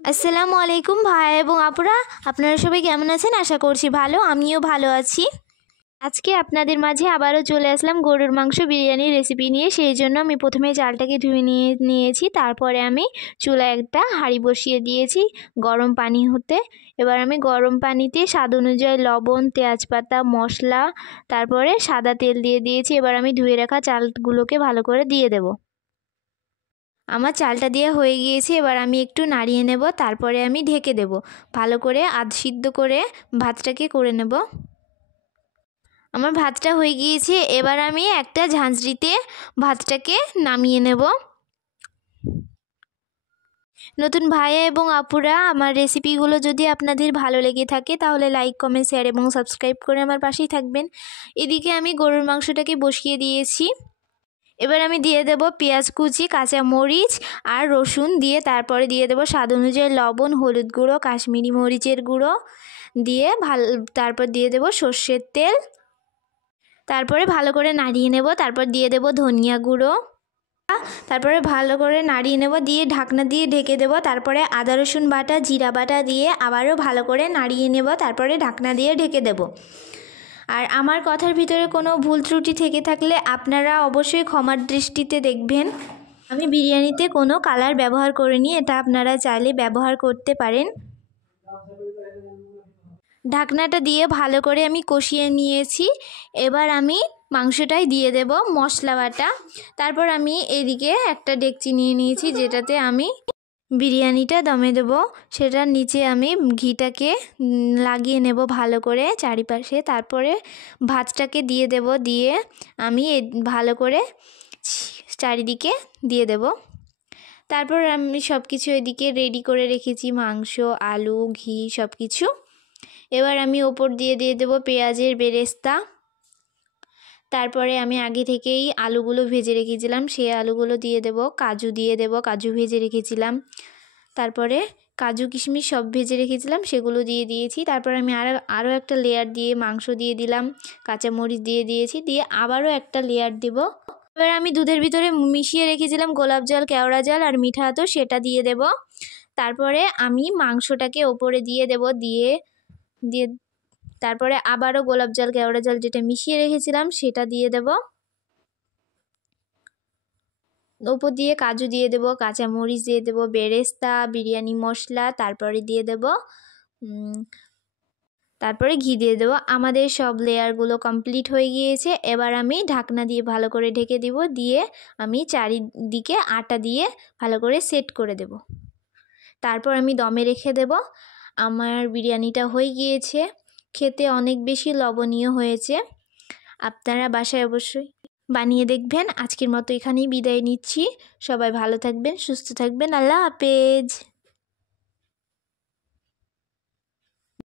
আসসালামু আলাইকুম ভাই এবং আপুরা, আপনারা সবাই কেমন আছেন? আশা করছি ভালো, আমিও ভালো আছি। আজকে আপনাদের মাঝে আবারও চলে আসলাম গরুর মাংস বিরিয়ানির রেসিপি নিয়ে। সেই জন্য আমি প্রথমে চালটাকে ধুয়ে নিয়েছি। তারপরে আমি চুলায় একটা হাঁড়ি বসিয়ে দিয়েছি গরম পানি হতে। এবার আমি গরম পানিতে স্বাদ অনুযায়ী লবণ, তেজপাতা, মশলা, তারপরে সাদা তেল দিয়ে দিয়েছি। এবার আমি ধুয়ে রাখা চালগুলোকে ভালো করে দিয়ে দেবো। আমার চালটা দিয়ে হয়ে গিয়েছে। এবার আমি একটু নাড়িয়ে নেব, তারপরে আমি ঢেকে দেব। ভালো করে সিদ্ধ করে ভাতটাকে করে নেব। আমার ভাতটা হয়ে গিয়েছে। এবার আমি একটা ঝাঁঝরিতে ভাতটাকে নামিয়ে নেব। নতুন ভাইয়া এবং আপুরা, আমার রেসিপিগুলো যদি আপনাদের ভালো লেগে থাকে তাহলে লাইক, কমেন্ট, শেয়ার এবং সাবস্ক্রাইব করে আমার পাশেই থাকবেন। এদিকে আমি গরুর মাংসটাকে বসিয়ে দিয়েছি। এবার আমি দিয়ে দেব পেঁয়াজ কুচি, কাঁচা মরিচ আর রসুন দিয়ে, তারপরে দিয়ে দেব স্বাদ অনুযায়ী লবণ, হলুদ গুঁড়ো, কাশ্মীরি মরিচের গুঁড়ো দিয়ে তারপর দিয়ে দেব সর্ষের তেল। তারপরে ভালো করে নাড়িয়ে নেব। তারপর দিয়ে দেব ধনিয়া গুঁড়ো। তারপরে ভালো করে নাড়িয়ে নেব, দিয়ে ঢাকনা দিয়ে ঢেকে দেব। তারপরে আদা রসুন বাটা, জিরা বাটা দিয়ে আবারও ভালো করে নাড়িয়ে নেব। তারপরে ঢাকনা দিয়ে ঢেকে দেব। আর আমার কথার ভিতরে কোনো ভুল ত্রুটি থেকে থাকলে আপনারা অবশ্যই ক্ষমার দৃষ্টিতে দেখবেন। আমি বিরিয়ানিতে কোনো কালার ব্যবহার করিনি, এটা আপনারা চাইলে ব্যবহার করতে পারেন। ঢাকনাটা দিয়ে ভালো করে আমি কষিয়ে নিয়েছি। এবার আমি মাংসটাই দিয়ে দেব মশলা বাটা। তারপর আমি এদিকে একটা ডেকচি নিয়ে নিয়েছি, যেটাতে আমি বিরিয়ানিটা দমে দেবো। সেটার নিচে আমি ঘিটাকে লাগিয়ে নেব ভালো করে চারিপাশে। তারপরে ভাতটাকে দিয়ে দেব, দিয়ে আমি ভালো করে চারিদিকে দিয়ে দেব। তারপর আমি সব কিছু এদিকে রেডি করে রেখেছি, মাংস, আলু, ঘি সব কিছু। এবার আমি ওপর দিয়ে দেব পেঁয়াজের বেরেস্তা। তারপরে আমি আগে থেকেই আলুগুলো ভেজে রেখেছিলাম, সেই আলুগুলো দিয়ে দেব। কাজু দিয়ে দেব, কাজু ভেজে রেখেছিলাম। তারপরে কাজু কিশমিশ সব ভেজে রেখেছিলাম, সেগুলো দিয়ে দিয়েছি। তারপর আমি আরও একটা লেয়ার দিয়ে মাংস দিয়ে দিলাম, কাঁচামরিচ দিয়ে দিয়েছি, দিয়ে আবারও একটা লেয়ার দেব। এবার আমি দুধের ভিতরে মিশিয়ে রেখেছিলাম গোলাপ জল, কেওড়া জল আর মিঠা আতর, সেটা দিয়ে দেব। তারপরে আমি মাংসটাকে ওপরে দিয়ে দেব, দিয়ে তারপরে আবারও গোলাপ জল, কেওড়া জল যেটা মিশিয়ে রেখেছিলাম সেটা দিয়ে দেব। ওপর দিয়ে কাজু দিয়ে দেব, কাঁচামরিচ দিয়ে দেব, বেরেস্তা, বিরিয়ানি মশলা, তারপরে দিয়ে দেব তারপরে ঘি দিয়ে দেব। আমাদের সব লেয়ারগুলো কমপ্লিট হয়ে গিয়েছে। এবার আমি ঢাকনা দিয়ে ভালো করে ঢেকে দেব, দিয়ে আমি চারিদিকে আটা দিয়ে ভালো করে সেট করে দেব। তারপর আমি দমে রেখে দেব। আমার বিরিয়ানিটা হয়ে গিয়েছে, খেতে অনেক বেশি লবণীয় হয়েছে। আপনারা বাসায় অবশ্যই বানিয়ে দেখবেন। আজকের মতো এখানেই বিদায় নিচ্ছি। সবাই ভালো থাকবেন, সুস্থ থাকবেন। আল্লাহ হাফেজ।